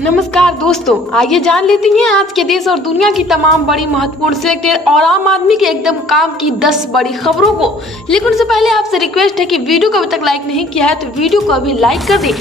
नमस्कार दोस्तों, आइए जान लेते हैं आज के देश और दुनिया की तमाम बड़ी महत्वपूर्ण सिलेक्टेड और आम आदमी के एकदम काम की 10 बड़ी खबरों को। लेकिन उससे पहले आपसे रिक्वेस्ट है कि वीडियो को अभी तक लाइक नहीं किया है तो वीडियो को अभी लाइक कर दें।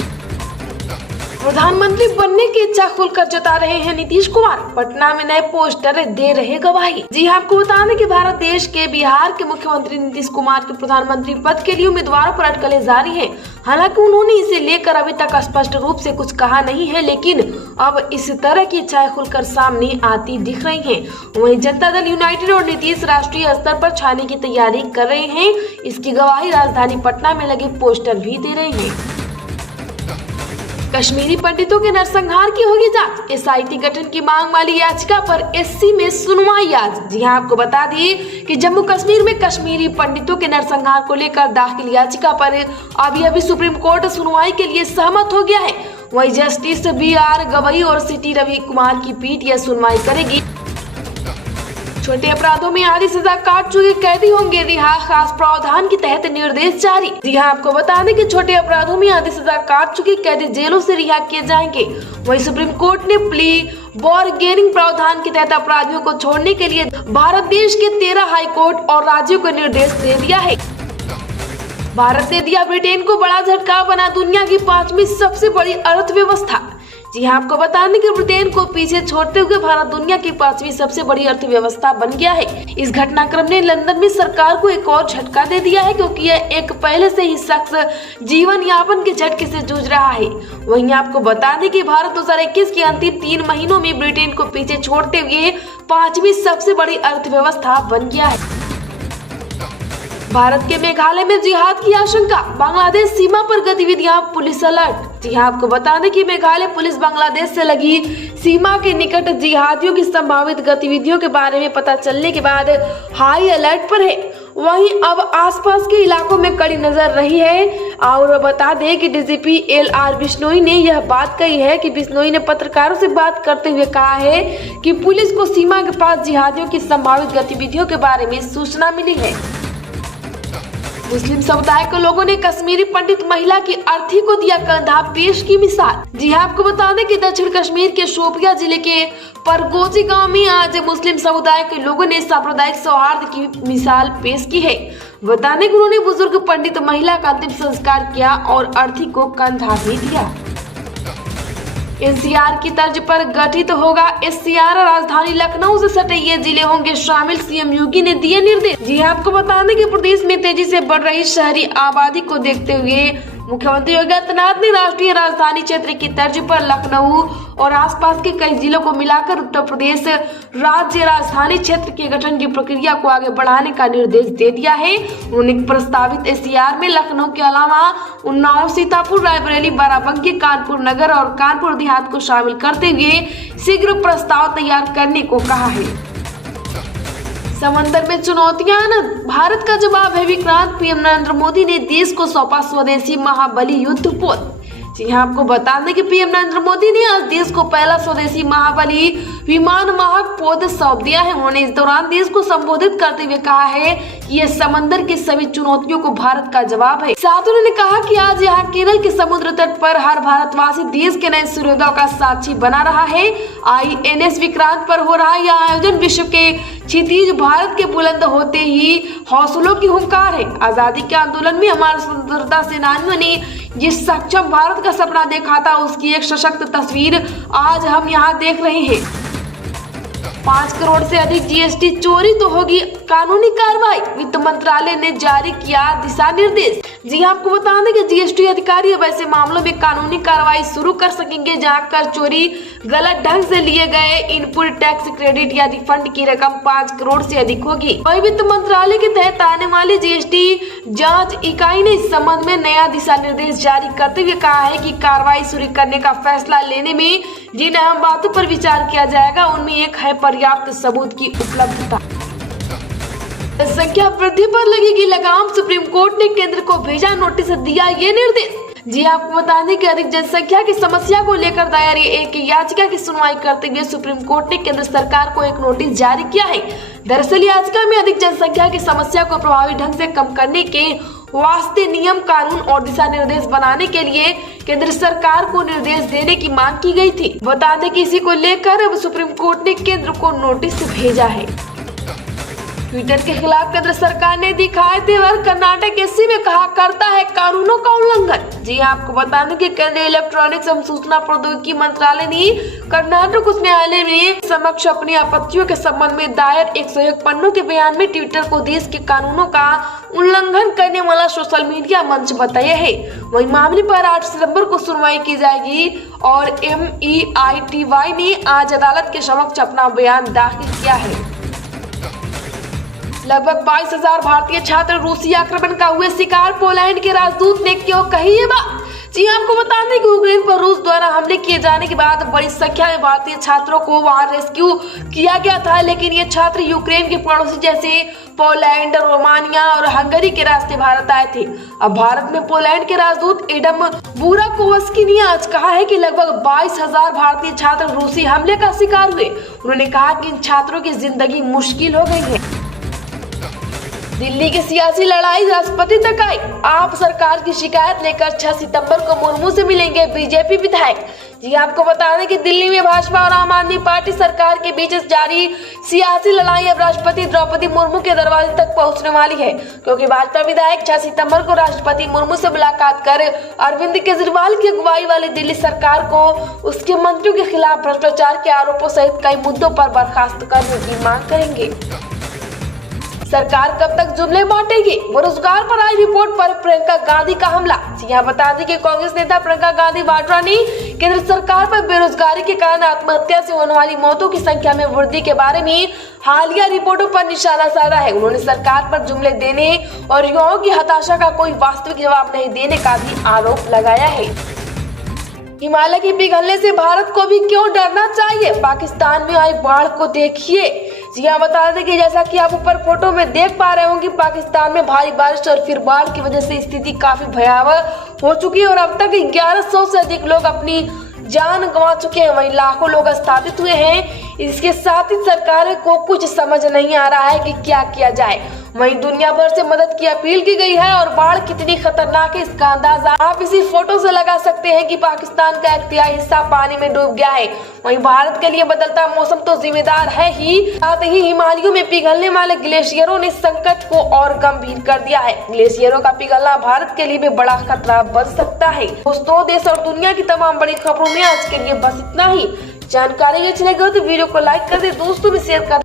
प्रधानमंत्री बनने की इच्छा खुलकर जता रहे हैं नीतीश कुमार, पटना में नए पोस्टर दे रहे गवाही। जी हां, आपको बता दें कि भारत देश के बिहार के मुख्यमंत्री नीतीश कुमार के प्रधानमंत्री पद के लिए उम्मीदवारों पर अटकलें जारी है। हालांकि उन्होंने इसे लेकर अभी तक स्पष्ट रूप से कुछ कहा नहीं है, लेकिन अब इस तरह की इच्छाएं खुलकर सामने आती दिख रही हैं। वहीं जनता दल यूनाइटेड और नीतीश राष्ट्रीय स्तर पर छाने की तैयारी कर रहे हैं। इसकी गवाही राजधानी पटना में लगे पोस्टर भी दे रहे हैं। कश्मीरी पंडितों के नरसंहार की होगी जांच, एसआईटी गठन की मांग वाली याचिका पर एससी में सुनवाई आज। जी हां, आपको बता दिए कि जम्मू कश्मीर में कश्मीरी पंडितों के नरसंहार को लेकर दाखिल याचिका पर अभी सुप्रीम कोर्ट सुनवाई के लिए सहमत हो गया है। वहीं जस्टिस BR गवई और सिटी रवि कुमार की पीठ यह सुनवाई करेगी। छोटे अपराधों में आधी सजा काट चुके कैदी होंगे रिहा, खास प्रावधान के तहत निर्देश जारी। जी हां, आपको बता दें कि छोटे अपराधों में आधी सजा काट चुके कैदी जेलों से रिहा किए जाएंगे। वहीं सुप्रीम कोर्ट ने प्ली बारगेनिंग प्रावधान के तहत अपराधियों को छोड़ने के लिए भारत देश के 13 हाई कोर्ट और राज्यों को निर्देश दे दिया है। भारत ने दिया ब्रिटेन को बड़ा झटका, बना दुनिया की 5वीं सबसे बड़ी अर्थव्यवस्था। जी हां, आपको बता दें कि ब्रिटेन को पीछे छोड़ते हुए भारत दुनिया की 5वीं सबसे बड़ी अर्थव्यवस्था बन गया है। इस घटनाक्रम ने लंदन में सरकार को एक और झटका दे दिया है, क्योंकि यह एक पहले से ही शख्स जीवन यापन के झटके से जूझ रहा है। वहीं आपको बता दें कि भारत 2021 के अंतिम 3 महीनों में ब्रिटेन को पीछे छोड़ते हुए 5वीं सबसे बड़ी अर्थव्यवस्था बन गया है। भारत के मेघालय में जिहाद की आशंका, बांग्लादेश सीमा पर गतिविधियां, पुलिस अलर्ट। जी हां, आपको बता दें कि मेघालय पुलिस बांग्लादेश से लगी सीमा के निकट जिहादियों की संभावित गतिविधियों के बारे में पता चलने के बाद हाई अलर्ट पर है। वहीं अब आसपास के इलाकों में कड़ी नजर रही है। और बता दें कि DGP LR बिश्नोई ने यह बात कही है कि बिश्नोई ने पत्रकारों से बात करते हुए कहा है कि पुलिस को सीमा के पास जिहादियों की संभावित गतिविधियों के बारे में सूचना मिली है। मुस्लिम समुदाय के लोगों ने कश्मीरी पंडित महिला की अर्थी को दिया कंधा, पेश की मिसाल। जी हां, आपको बता दें कि दक्षिण कश्मीर के शोपिया जिले के परगोजी गांव में आज मुस्लिम समुदाय के लोगों ने सांप्रदायिक सौहार्द की मिसाल पेश की है। बता दें कि उन्होंने बुजुर्ग पंडित महिला का अंतिम संस्कार किया और अर्थी को कंधा भी दिया। NCR की तर्ज पर गठित होगा SCR, राजधानी लखनऊ से सटे ये जिले होंगे शामिल, CM योगी ने दिए निर्देश। जी हां, आपको बता दें कि प्रदेश में तेजी से बढ़ रही शहरी आबादी को देखते हुए मुख्यमंत्री योगी आदित्यनाथ ने राष्ट्रीय राजधानी क्षेत्र की तर्ज पर लखनऊ और आसपास के कई जिलों को मिलाकर उत्तर प्रदेश राज्य राजधानी क्षेत्र के गठन की प्रक्रिया को आगे बढ़ाने का निर्देश दे दिया है। उन्होंने प्रस्तावित SCR में लखनऊ के अलावा उन्नाव, सीतापुर, रायबरेली, बाराबंकी, कानपुर नगर और कानपुर देहात को शामिल करते हुए शीघ्र प्रस्ताव तैयार करने को कहा है। समंदर में चुनौतियां न भारत का जवाब है विक्रांत, PM नरेंद्र मोदी ने देश को सौंपा स्वदेशी महाबली युद्धपोत। जी हां, आपको बता दें कि PM नरेंद्र मोदी ने आज देश को पहला स्वदेशी महाबली विमान वाहक पोत सौंप दिया है। उन्होंने इस दौरान देश को संबोधित करते हुए कहा है कि यह समंदर की सभी चुनौतियों को भारत का जवाब है। साथ ही उन्होंने कहा कि आज यहाँ केरल के समुद्र तट पर हर भारतवासी देश के नए सूर्योदय का साक्षी बना रहा है। INS विक्रांत पर हो रहा यह आयोजन विश्व के क्षितिज भारत के बुलंद होते ही हौसलों की हुंकार है। आजादी के आंदोलन में हमारे स्वतंत्रता सेनानियों ने जिस सक्षम भारत का सपना देखा था, उसकी एक सशक्त तस्वीर आज हम यहाँ देख रहे हैं। 5 करोड़ से अधिक GST चोरी तो होगी कानूनी कार्रवाई, वित्त मंत्रालय ने जारी किया दिशा निर्देश। जी हां, आपको बता दें कि GST अधिकारी अब ऐसे मामलों में कानूनी कार्रवाई शुरू कर सकेंगे जहां कर चोरी, गलत ढंग से लिए गए इनपुट टैक्स क्रेडिट या रिफंड की रकम 5 करोड़ से अधिक होगी। वही वित्त मंत्रालय के तहत आने वाली GST जांच इकाई ने इस संबंध में नया दिशा निर्देश जारी करते हुए कहा है कि कार्रवाई शुरू करने का फैसला लेने में जिन अहम बातों पर विचार किया जाएगा उनमें एक है पर्याप्त सबूत की उपलब्धता। जनसंख्या वृद्धि पर लगेगी लगाम, सुप्रीम कोर्ट ने केंद्र को भेजा नोटिस, दिया ये निर्देश। जी आपको बता दें कि अधिक जनसंख्या की समस्या को लेकर दायर एक याचिका की सुनवाई करते हुए सुप्रीम कोर्ट ने केंद्र सरकार को एक नोटिस जारी किया है। दरअसल याचिका में अधिक जनसंख्या की समस्या को प्रभावी ढंग से कम करने के वास्ते नियम, कानून और दिशा निर्देश बनाने के लिए केंद्र सरकार को निर्देश देने की मांग की गई थी। बता दें कि इसी को लेकर अब सुप्रीम कोर्ट ने केंद्र को नोटिस भेजा है। ट्विटर के खिलाफ केंद्र सरकार ने दिखाए तेवर, कर्नाटक एससी में कहा करता है कानूनों का उल्लंघन। जी हां, आपको बता दें कि केंद्रीय इलेक्ट्रॉनिक्स एवं सूचना प्रौद्योगिकी मंत्रालय ने कर्नाटक उच्च न्यायालय में समक्ष अपनी आपत्तियों के संबंध में दायर 101 पन्नों के बयान में ट्विटर को देश के कानूनों का उल्लंघन करने वाला सोशल मीडिया मंच बताया है। वही मामले पर 8 सितंबर को सुनवाई की जाएगी और MEITY ने आज अदालत के समक्ष अपना बयान दाखिल किया है। लगभग 22,000 भारतीय छात्र रूसी आक्रमण का हुए शिकार, पोलैंड के राजदूत ने क्यों कही ये बात। जी आपको बता दें कि यूक्रेन पर रूस द्वारा हमले किए जाने के बाद बड़ी संख्या में भारतीय छात्रों को वहां रेस्क्यू किया गया था, लेकिन ये छात्र यूक्रेन के पड़ोसी जैसे पोलैंड, रोमानिया और हंगरी के रास्ते भारत आए थे। अब भारत में पोलैंड के राजदूत एडम बुराकोवस्की ने आज कहा है कि लगभग 22,000 भारतीय छात्र रूसी हमले का शिकार हुए। उन्होंने कहा कि इन छात्रों की जिंदगी मुश्किल हो गई है। दिल्ली की सियासी लड़ाई राष्ट्रपति तक आई। आप सरकार की शिकायत लेकर 6 सितंबर को मुर्मू से मिलेंगे बीजेपी विधायक। जी आपको बता दें कि दिल्ली में भाजपा और आम आदमी पार्टी सरकार के बीच जारी सियासी लड़ाई अब राष्ट्रपति द्रौपदी मुर्मू के दरवाजे तक पहुंचने वाली है, क्योंकि भाजपा विधायक 6 सितंबर को राष्ट्रपति मुर्मू से मुलाकात कर अरविंद केजरीवाल की अगुवाई वाली दिल्ली सरकार को उसके मंत्रियों के खिलाफ भ्रष्टाचार के आरोपों सहित कई मुद्दों पर बर्खास्त करने की मांग करेंगे। सरकार कब तक जुमले बांटेगी, बेरोजगार पर आई रिपोर्ट पर प्रियंका गांधी का हमला। यहाँ बता दें कि कांग्रेस नेता प्रियंका गांधी वाड्रा ने केंद्र सरकार पर बेरोजगारी के कारण आत्महत्या से होने वाली मौतों की संख्या में वृद्धि के बारे में हालिया रिपोर्टों पर निशाना साधा है। उन्होंने सरकार पर जुमले देने और युवाओं की हताशा का कोई वास्तविक जवाब नहीं देने का भी आरोप लगाया है। हिमालय के पिघलने से भारत को भी क्यों डरना चाहिए, पाकिस्तान में आई बाढ़ को देखिए। जी हाँ, बता दें कि जैसा कि आप ऊपर फोटो में देख पा रहे होंगे, पाकिस्तान में भारी बारिश और फिर बाढ़ की वजह से स्थिति काफी भयावह हो चुकी है और अब तक 1100 से अधिक लोग अपनी जान गंवा चुके हैं। वहीं लाखों लोग स्थापित हुए हैं। इसके साथ ही सरकार को कुछ समझ नहीं आ रहा है कि क्या किया जाए। वहीं दुनिया भर से मदद की अपील की गई है और बाढ़ कितनी खतरनाक है इसका अंदाजा आप इसी फोटो से लगा सकते हैं कि पाकिस्तान का 1/3 हिस्सा पानी में डूब गया है। वहीं भारत के लिए बदलता मौसम तो जिम्मेदार है ही, साथ ही हिमालयों में पिघलने वाले ग्लेशियरों ने संकट को और गंभीर कर दिया है। ग्लेशियरों का पिघलना भारत के लिए भी बड़ा खतरा बन सकता है। दोस्तों, देश और दुनिया की तमाम बड़ी खबरों में आज के लिए बस इतना ही। जानकारी अच्छी लगी हो तो वीडियो को लाइक कर दे, दोस्तों में शेयर कर